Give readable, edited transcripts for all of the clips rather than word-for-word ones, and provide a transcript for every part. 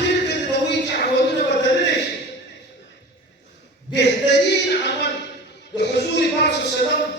اخير كده نوي تعودنا بدلش بهترين عمل لحضور بعض السلام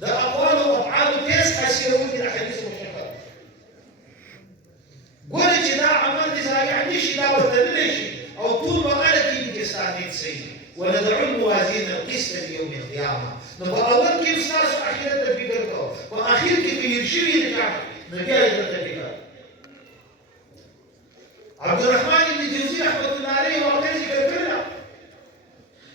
ده اقواله وافعاله كيس حيصيروا من الاحاديث المشرفه قلت ده عمل اذا يعني شيء لا بدلش او طول ما قالت يجي يستعمل سيء وندعو الموازين القسط ليوم القيامه نبقى اول كيف ناس اخيرا تبقى واخير كيف يرشي يرجع نجاي التبقى عبد الرحمن بن جوزي رحمه الله عليه وقال كذا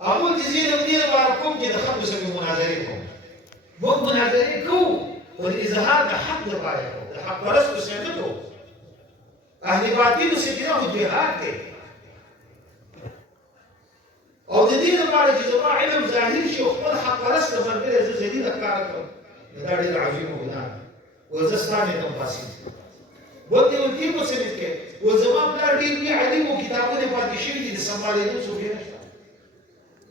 أقول جزيرة مدينة باركم كده خمسة بمناظرينكم مو مناظرينكم وإذا هذا حق لباركم الحق ورسل سيدكم أهل باطل سيدنا جهاد أو جديد بارك جزاء علم ظاهر شيء وقال حق ورسل من غير جديد أكاركم لذلك العظيم هنا وزستاني تنفاسين بودي ولكن سيدك وزمان لا دين علم وكتابون بادشين دي سمالين سوفينا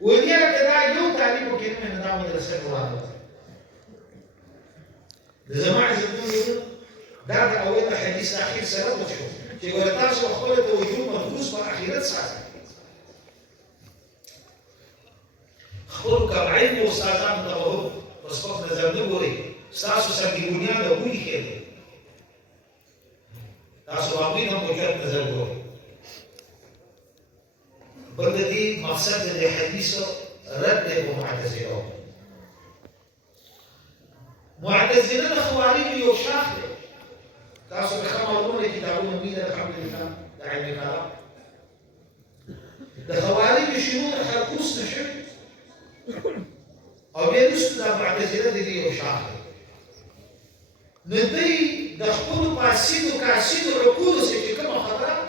وليا كذا يوم تعليمه كلمة من دام مدرسة القرآن. لزمان زمان ده أول حديث أخير سنة وشوف. يقول تاسو خلت وجود مدروس بأخيرات ساعة. خلوا كعلم وأستاذان تقول بس فقط نزل نقولي تاسو سبيبونيا دبوي كده. تاسو عاملين هم مجرد نزل نقولي. بلدي مقصد الحديث رد المعتزلة معتزلة الخوارج يشاخ تاسو بخمرون كتابون مين الحمد لله دعي الكلام الخوارج شنو حرقوس نشر او بيرسل المعتزلة دي يشاخ ندي دخول باسيد وكاسيد وعقول سيكي كما خبرات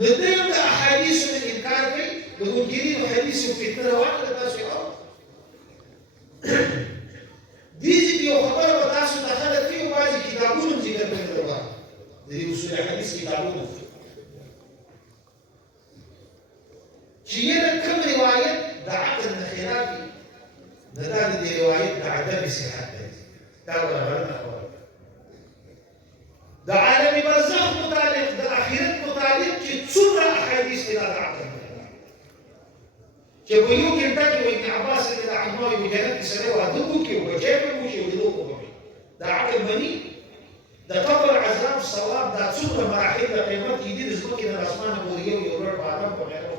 ندي أحاديث من الإنكار في يقول جريم حديث في التروان لتاسو ديزي بيو خبر وتاسو دخلت فيه وبعض كتابون ذكر من التروان دي أصول الحديث كتابون شيئا كم رواية دعت الخلافي ندال دي رواية دعت بصحة تاولا غلط أخبار ده عالمي برزخ متعلق ده أخيرت متعلق سورة أحاديث إلى العقل جابوا يوكي تاكي وابن عباس إلى عمار وجنات سنة وهدوكي وجابوا وشي ودوكوا ده عقل مني ده قبر عذاب الصواب ده سورة مراحل قيمات جديد اسمه الأسمان بوريو يورر بعدم وغيره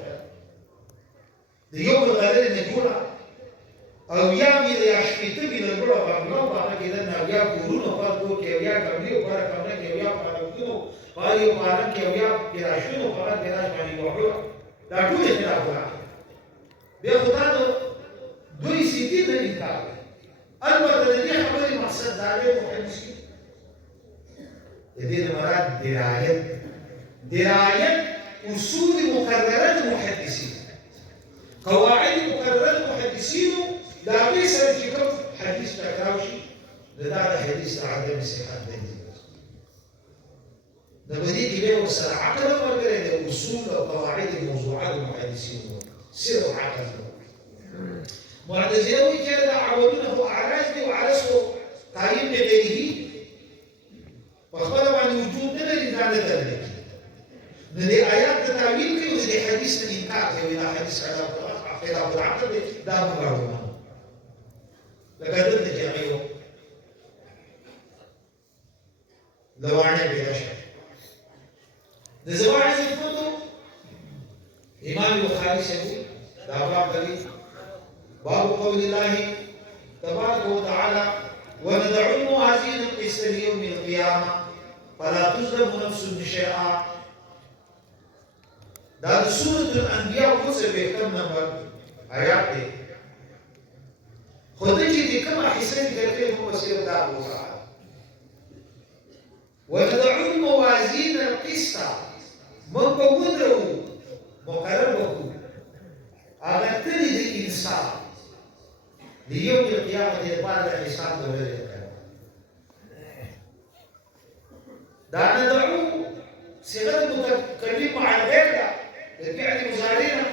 ده يوم الغالين نجولا أو يامي ليشفي تبي للبرا بابناو بعد كده نبيا بورونو بعدو كيويا كمليو بعد كمنا كيويا بعدو بايو بعد كيويا بيراشونو بعد بيراش ماني بوحوا ده كل شيء نقوله بياخدانو دوي سيدي ده إنكار البته الذي حوالي مقصد داري محدثي الذين مراد دراية أصول مقررات المحدثين قواعد مقررات المحدثين لا ليس الجكم حديث تكراوشي لذا حديث عدم صحة الدين نبدي كده وصل عقل وغيره أصول وقواعد الموضوعات المحدثين سر عقل معتزله وی چې دا عوامونه هو اعراض دي وعرسو قایم بغیره په خپل باندې وجود نه لري ځان ته لري د دې آیات د تعویل کوي او د حدیث نه انکار کوي دا حدیث خلاف العقل دا مغاړو لکه دلته چې هغه لوانه بلا شك د زواج الفطر امام البخاري سيقول دا باب دلیل باب قول الله تبارك وتعالى وندع الموازين القسط ليوم القيامه فلا تظلم نفس شيئا دا سوره الانبياء وڅه به کم نمبر آیات دی خدای چې کومه حصہ ذکر هو وسیله دا وکړه وندع الموازين القسط مقودرو مقربه اغتني الانسان ليوم القيامه بعد حساب دولة دا ندعو صيغه المتكلم مع الغير الفعل مضارعنا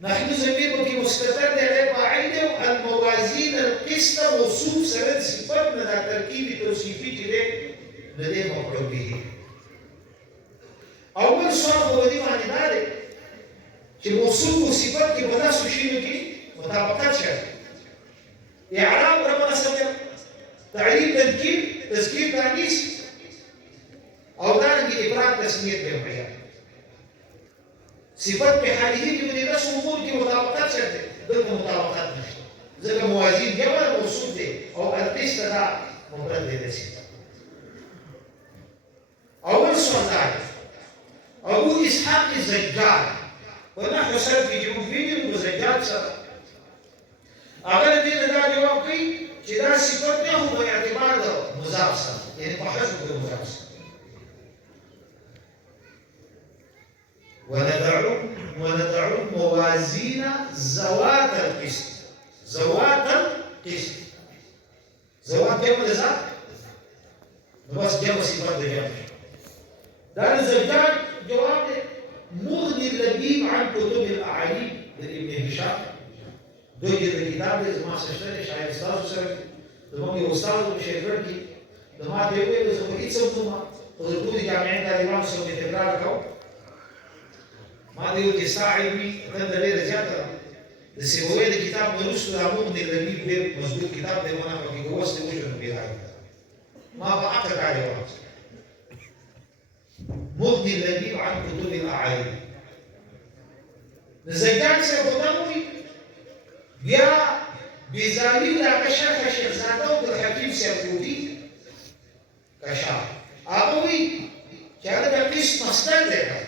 نحن زميل بك مستتر عليه فاعله الموازين القسط موصوف سند صفتنا دا تركيب توصيفي جده ندي مفعول به اول سؤال هو دي معنی داره چې موصوف و صفت کې په داسو شیانو کې مطابقت شته اعراب ربنا سمع تعريب تنكير تذكير تانيث او دارنګه افراد تسمیه به بیان صفت په حاله کې د داسو امور کې مطابقت شته دغه مطابقت نشته ځکه موازین جمع موصوف دي او القسط دا مفرد دی اول سؤال أبو إسحاق الزجاج ونحو سلف جمهورين وزجاج سلف أقل دين دا جواب كي جدا صفت نه هو باعتبار دا مضاف سلف يعني بحث بالمضاف سلف وندع موازين ذوات القسط ذوات القسط ذوات جمع ذات بس جمع صفات جمع دار الزجاج جواب مغني اللبيب عن كتب الاعاليم لابن هشام دوجه الكتاب ما سشتري شايف استاذ سر دمو استاذ شيخركي دما دی ویل زه هیڅ ومه په ټول جامعې د امام سره تکرار کوم ما دی چې صاحبي د دې رجاته د سیوې د کتاب ورسره د مغني اللبيب ډېر مضبوط کتاب دی ونه په کې وسته وشو پیدا ما فقط کاری وایي مغني اللبيب عن كتب الاعالي زيدان سيقدموي يا بزالي لا كشف شيخزاده والحكيم سيقودي كشاف ابوي كان ده قسم مصدر ده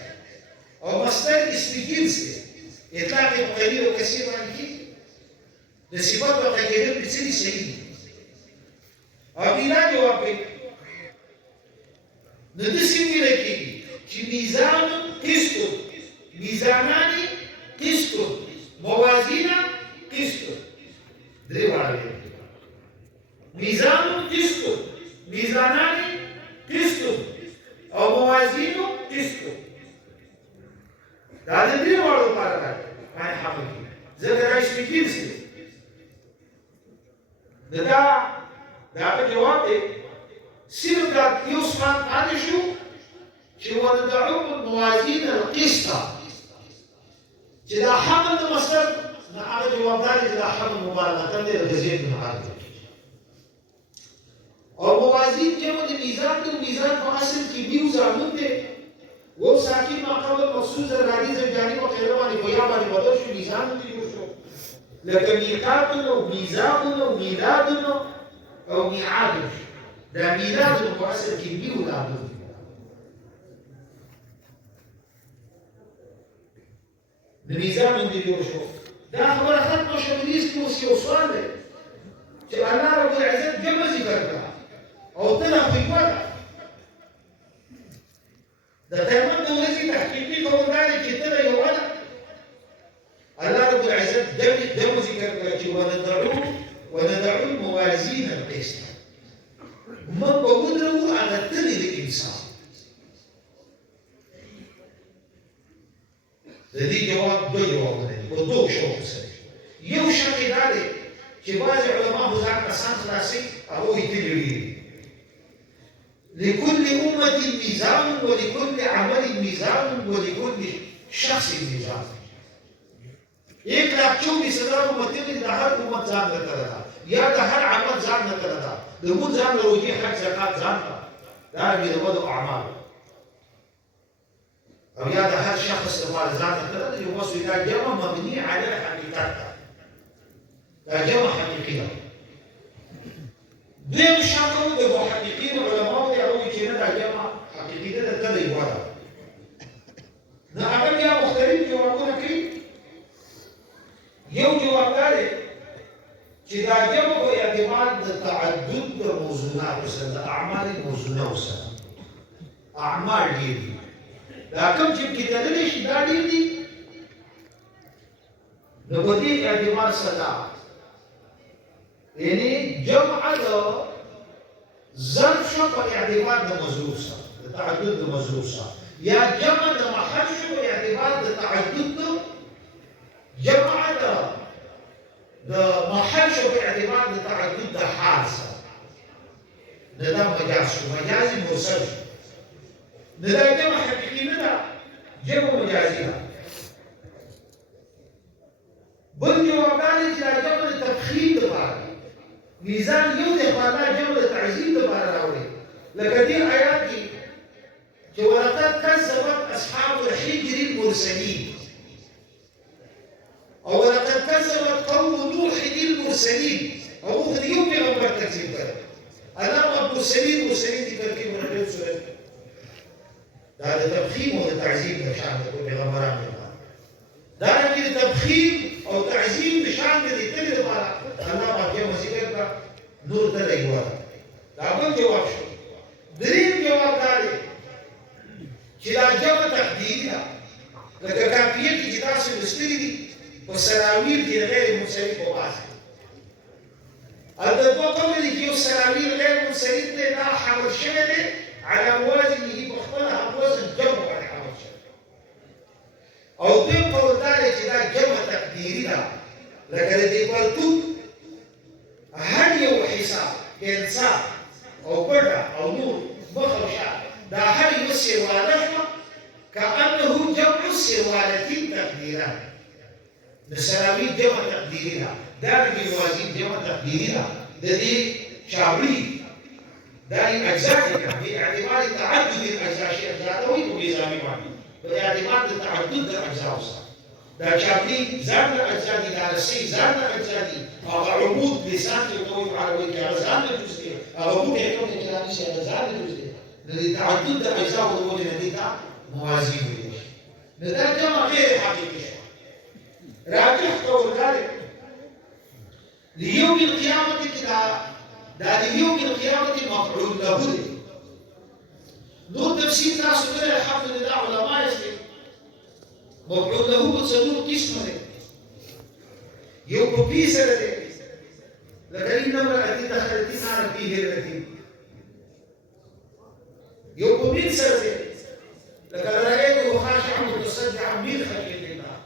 او مصدر اسم جنس اطلاق قليل وكثير عن كده ده صفات وقيدات بتصير سيدي ابينا جوابي ندسي ملكي چې میزان قسط میزانان قسط موازین قسط درې وړاندې میزان قسط میزانان قسط او موازین قسط دا دې وړاندې لپاره باندې حمل کی زه راځم کیږي دا جواب دی صرف دا یو سوال پاتې شو چې وندعو الموازين القسط چې دا حمل د مصدر نه هغه جواب دی چې دا حمل مبالغه دی د زید بن عرض او موازین جمع د میزان د میزان په اصل کې دیو ځانون دی و ساکن ما قبل مخصوص راځي ځانګړي په خیره باندې بیا باندې بدل شو میزان دی شو لکه میقات او میزان او میلاد او میعاد دا میلاد په اصل کې دیو ځانون د میزان دی جوړ شو دا خبره ختمه شوه د دې کې اوس یو سوال دی چې الله رب العزت جمع ذکر کړه او تنه په وړه د تمام د ورځې تحقیقي قول دی چې تنه یو وړه الله رب العزت جمع ذکر کړه چې وندعو الموازين القسط من بودرو هغه تلې د انسان د دې جواب دوه جوابونه دي په دوه شوو سره یو شک دا دی چې بعضې علماو ځان کسان خلاصوي هغوی تلي ویلي لكل أمة ميزان ولكل عمل ميزان ولكل شخص ميزان. 1,24,000 امتونه د هر امت ځان نه کړه یا د هر عمل ځان نه کړه د مون ځان روزي حج زکات ځان دا د بدو اعمال او یا د هر شخص لپاره ځان نه کړه یو وصف دا جمع مبني على الحقيقه دا جمع حقيقيه دیم شاکو د محققین علماء دی هغوی چې نه دا جمع حقیقي ده د تله یوه ده هغه بیا مختلف جوابونه کوي یو جواب دا دی چې دا جمع په اعتبار د تعدد د موضوعاتو سره د اعمال موضوعو سره اعمال ډېر دي دا کوم چې کېدلی شي دا ډېر دي نو په دې اعتبار سره یعنی جمع د ظرف شو په اعتبار د مظروف سره د تعدد د مظروف سره یا جمع د محل شو په اعتبار د تعدد د جمع د محل شو په اعتبار د تعدد د حال سره دا مجاز شو مجازي مرسل شو دا جمع حقیقي نه ده جمع مجازي ده بل جواب دا دی چې دا جمع د تفخیم لپاره میزان یو دی خو الله جمع د تعظیم لپاره راوړي لکه دې آیات کې چې ولقد کذبت اصحاب الحجر المرسلین او ولقد كذبت قوم نوح المرسلين او خد یو پیغمبر تکذیب کړ علامه مرسلین دي ترکیب ورته سورۃ دا د تفخیم او د تعظیم د شان د پیغمبرانو لپاره دا کې د تفخیم او تعظیم د شان د دې لپاره الله پاک یې ذکر کړ نور ته لګوا دا بل جواب شو دریم جواب دا دی چې دا جواب تقدیری ده لکه کافیه کې چې تاسو لوستلي دي په سراویل کې غیر منصرف او باسي هذا دوه قول دي کې سراویل غیر منصرف دی دا حمل شوی دی على موازنه بخبرها موازن جمع على حمل شوی او دویم قول دا دی چې دا جمع تقدیری ده لکه د دې پرتوب هر یو حساب انصاف او پړه او نور مخ او شا دا هر یو سرواله شو كأنه جمع سروالتين تقديرا السراويل جمع تقديرها دار الموازين جمع تقديرها دي شعبي داري أجزاء باعتبار تعدد الأجزاء شيء أجزاء وبيزامي معني باعتبار تعدد الأجزاء دا شعبي زاد الأجزاء دي دارسي زاد الأجزاء دي عمود لسان يقوي على وجه زاد الجزء عمود يكون كلامي شيء زاد الجزء الذي تعدد الأجزاء والوجه الذي موازين ده جمع غير حقيقي راجح قول ذلك ليوم القيامة كده ده ليوم القيامة مفعول له نور تفسير ناس كده الحمد لله علماء يسلم مفعول له بتصدور قسمه ده يوم بيسر ده لكن إنما التي دخلتين على فيه التي يوم بيسر ده لكن رأيته خاشعا متصدعا من خشية الله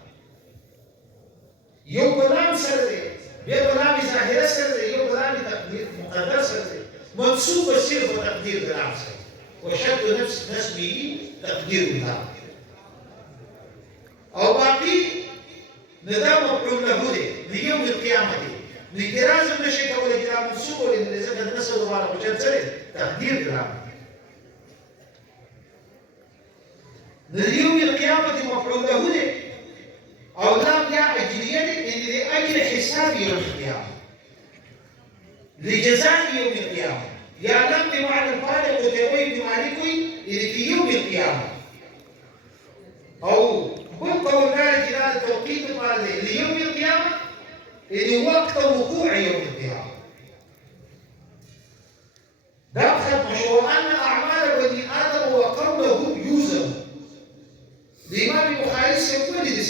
يوم بلام سرده بلام ظاهرة سرده يوم بلام تقدير مقدر سرده منصوب السر وتقدير بلام سرده وشد نفس نسبه تقدير الله أو باقي نظام مفعول له ليوم القيامة لكراز النشيط أو لكرام منصوب ولأن إذا كان نسبه مبارك وجد سرده تقدير بلام ليوم القيامة مفعول له أو لام يا أجلية إن لأجل حساب يوم القيامة لجزاء يوم القيامة يا لام بمعنى الفارق وتوي بمعنى كوي في يوم القيامة أو بقى ولا جلال التوقيت ماذا ليوم القيامة إن وقت وقوع يوم القيامة دخل مشروع أن أعمال بني آدم وقوله يوزن الإمام البخاري سيقول لي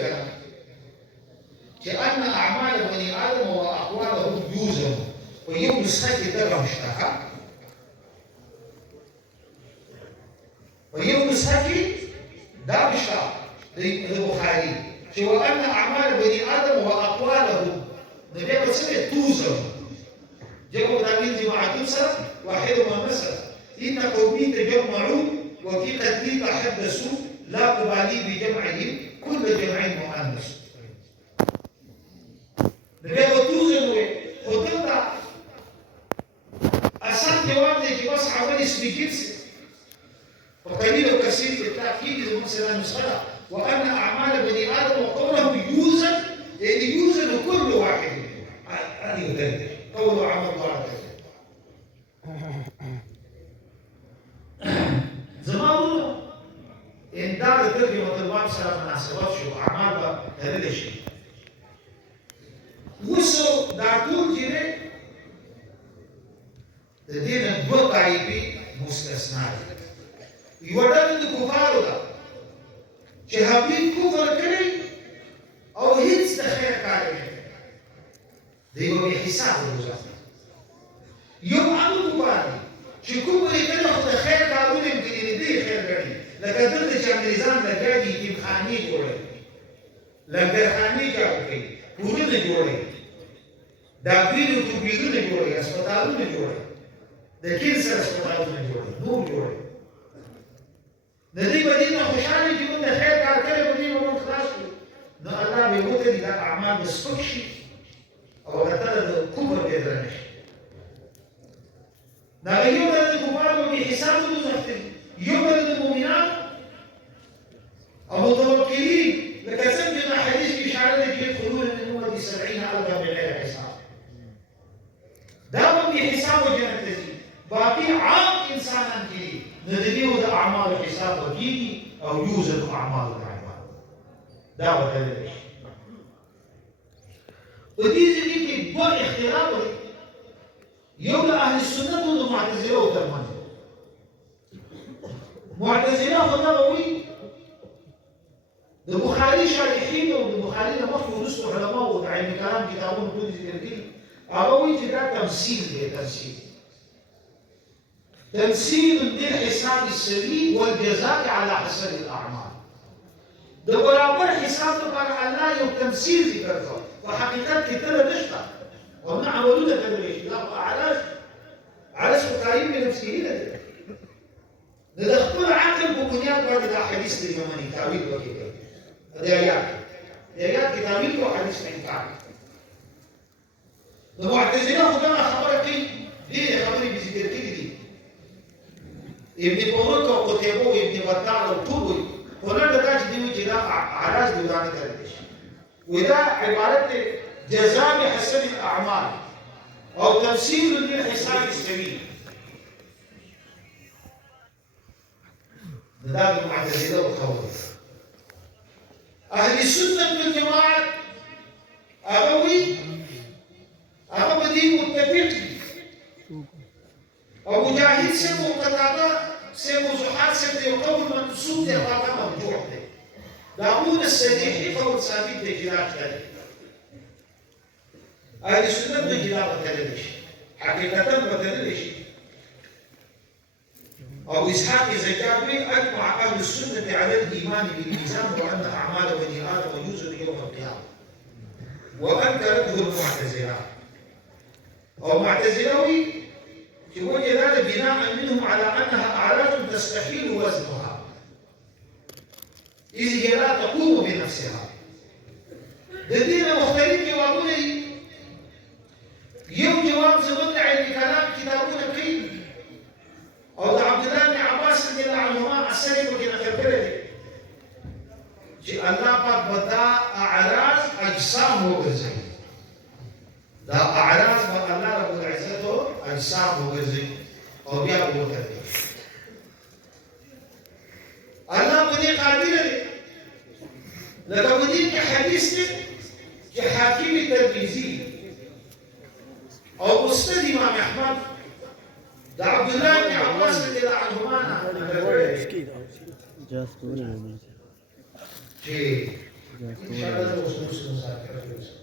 كلام كأن أعمال بني آدم وأقوالهم يوزن ويوم نسخة درهم اشتهى ويوم نسخة دار اشتهى للبخاري وأن أعمال بني آدم وأقوالهم نبي بسنة توزن جمع تعبير جماعة سنة واحد ما مثلا إن قومي تجمعوا وفي قتلي تحدثوا لا أبالي بجمعهم كل جمع مؤنث نبي توزن خطلت أسان جواب لكي بس عمل اسمي جنس وقليل وكثير في التأكيد إذا مثلا نسخة وأن أعمال بني آدم وقوله يوزن يعني يوزن كل واحد هذه يدرج قول عمل الله زمان إن دار ترجمة الباب صار مناسبات شو أعمال هذا الشيء وصل دارتور جيري الدين دو طائفي مستثنى يودل الكفار ده شهابين كفر كري او هيتس تخير كاري ديو بحساب الوزارة يوم عمل كفار شكوب اللي كده خد خير كارون يمكن يدي خير كري لكن دلت شامريزان لجاجي يتم خاني جوري لكن خاني جاوكي پورن جوري دابين وتبيدون جوري اسپتالون جوري د کینسر اسپتالونه جوړي نور جوړي د دې بدینه خوشاله چې موږ خیر کار کړی په دې موږ خلاص کړو نو الله به موږ دې د اعمال سپکشي او کتل د کوبر کې درنه دا یو د کوپارو کې حساب وزختي یو د مؤمنان او متوکلین لکه څنګه د حدیث کې اشاره ده چې يدخلون من امتي 70,000 بغیر حساب دا به حساب جنت باقي عام انسانا كذي ندنيو ده اعمال حساب وكيدي او يوزن اعمال العباد دعوه هذا ودي زي دي دو اختلاف يوم اهل السنه والمعتزله وترمذ معتزله خدوي البخاري شارحين والبخاري ما في نص علماء وعلم كلام كتابون كل ذكر دي ابوي كده تمثيل تمثيل للحساب السليم والجزاء على حسب الاعمال. ده برابر حساب تبع الله يوم تمثيل ذكرته وحقيقات كتير نشطه ونعملون تدريج لا على سكايم بنفسه ده ندخل عقل ببنيان بعد حديث اليمني تاويل وكذا هذه ايات كتابيل وحديث من كعب المعتزله خدنا خبرك دي خبري بذكر دي ابن بورك وقتيبه وابن بطال وطوبي هنا داش ديو جدا عراج دوران كردش وده عبارة جزاء بحسب الأعمال أو تفسير للحساب السبيل ده المعتزلة والخوارج أهل السنة والجماعة أبوي دين متفق أبو جاهل سمو قطابة سمو زحات سمو قول منصوب ده واقع مرجوع ده داود السديحي قول ثابت ده جلال كده أهل السنة بجلال بتدلش حقيقة بتدلش أبو إسحاق الزجاجي أجمع أهل السنة على الإيمان بالميزان وأن أعمال بني آدم يوزن يوم القيامة وأنكرته المعتزلة أو معتزلوي يقول ذلك بناء منهم على أنها أعراض تستحيل وزنها إذ هي لا تقوم بنفسها. الدين مختلف جوابونه يوم جواب زمن عن كلام كتابنا كيف أو عبد الله بن عباس رضي الله عنهما السلف وكنا كبره الله قد بدا أعراض أجسام وغزي دا أعراض الله رب العزة أجسام وغزي أو بيا وغزي الله بدي قادر لك بدي كحديث كحاكم الترمذي أو مسند إمام أحمد دا عبد الله بن عباس رضي الله عنهما إن شاء الله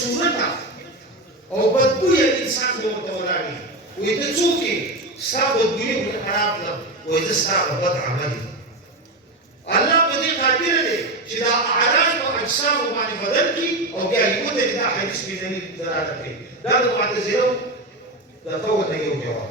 صورت او بدبو یې انسان به ورته ولاړ وي وایي ته څوک یې ستا بدبویي مې خراب کړم وایي زه ستا په بد عمل یم الله په دې قادر دی چې دا اعراض په اجسامو باندې بدل کړي او بیا یې وته دا حدیث بې دلیل دلالت کوي دا د معتزلو د قول نه یو جواب